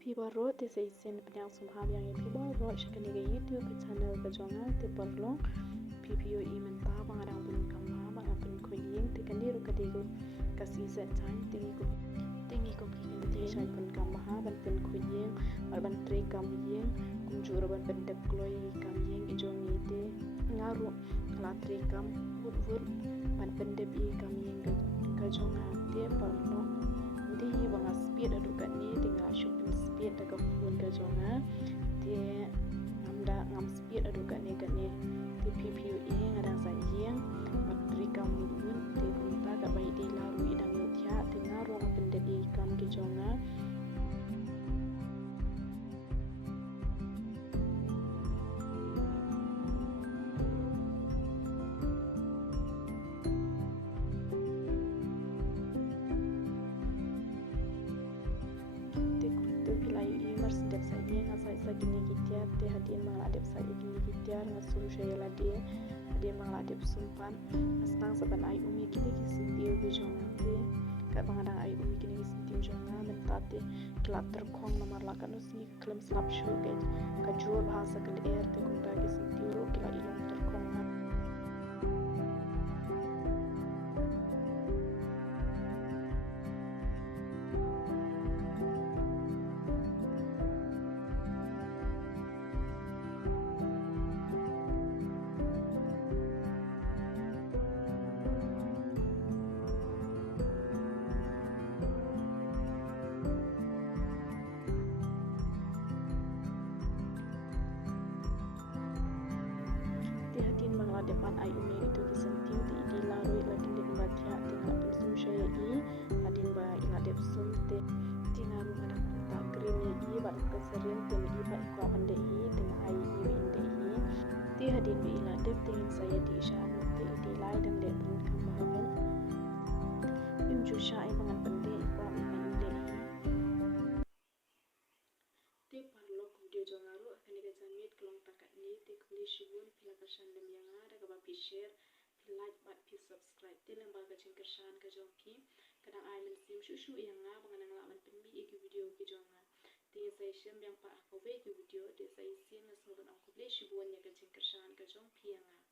Pibaro te sa isen penyang sumham yang Pibaro shakani ga YouTube channel ga jonga te parlong PPO imenta bangarang bun kama bang apun koying te kandiru kadego kasisa chan tingi ko kigen te shai pun kama ha ban pun koying ban tre kam ying kumjura ban pendek kloi kam ying ijongi te ngaru kala tre kam wud ban pendek i kam ying ga jonga te parlong di banga speed adu kan ni tinggal shopping speed daga phone ga jonga te ngam speed adu kan ni te PPO ngadang sa yeng matri kam bun te kunta ga bai di laru idang yothya te ngaro ngapende di kam ge jonga dep sa ye nga sa gini gitiar te hadin mangla dep sa gini gitiar nga suru shaya la de hadin mangla dep sumpan astang saban ai umi gini gisintiu ge jonga te ka bangadang ai umi gini gisintiu jonga mentate kila terkong namar la kanusi klem slap shu ge ka jua bahasa kal air te kunta gisintiu kila ilong terkong na mangla depan ai umi itu gisentiu ti di laroi lagi di batia tinggal pensum shaya i adin ba ila dep sum te tingaru ngada kunta krim i ba keserin te i ba ikwa pande i tengah ai i inde i ti hadin bi ila dep tingin saya di ishanu te di lai dan dep pun kamahaben im ju sha ai bangan pande ikwa inde i te parlo video jongaru akan digajamit kelong takat ni te kuli shibun pila kashan dem yang ada ka bapi share pi like bat pi subscribe te leng ba ka cingkershan ka jongki kadang ai men sim shu yang nga bangan la man penmi iki video ki jonga te sai shem yang pa ka we ki video te sai sin na so ban aku ble shibun ya ka cingkershan ka jongki yang nga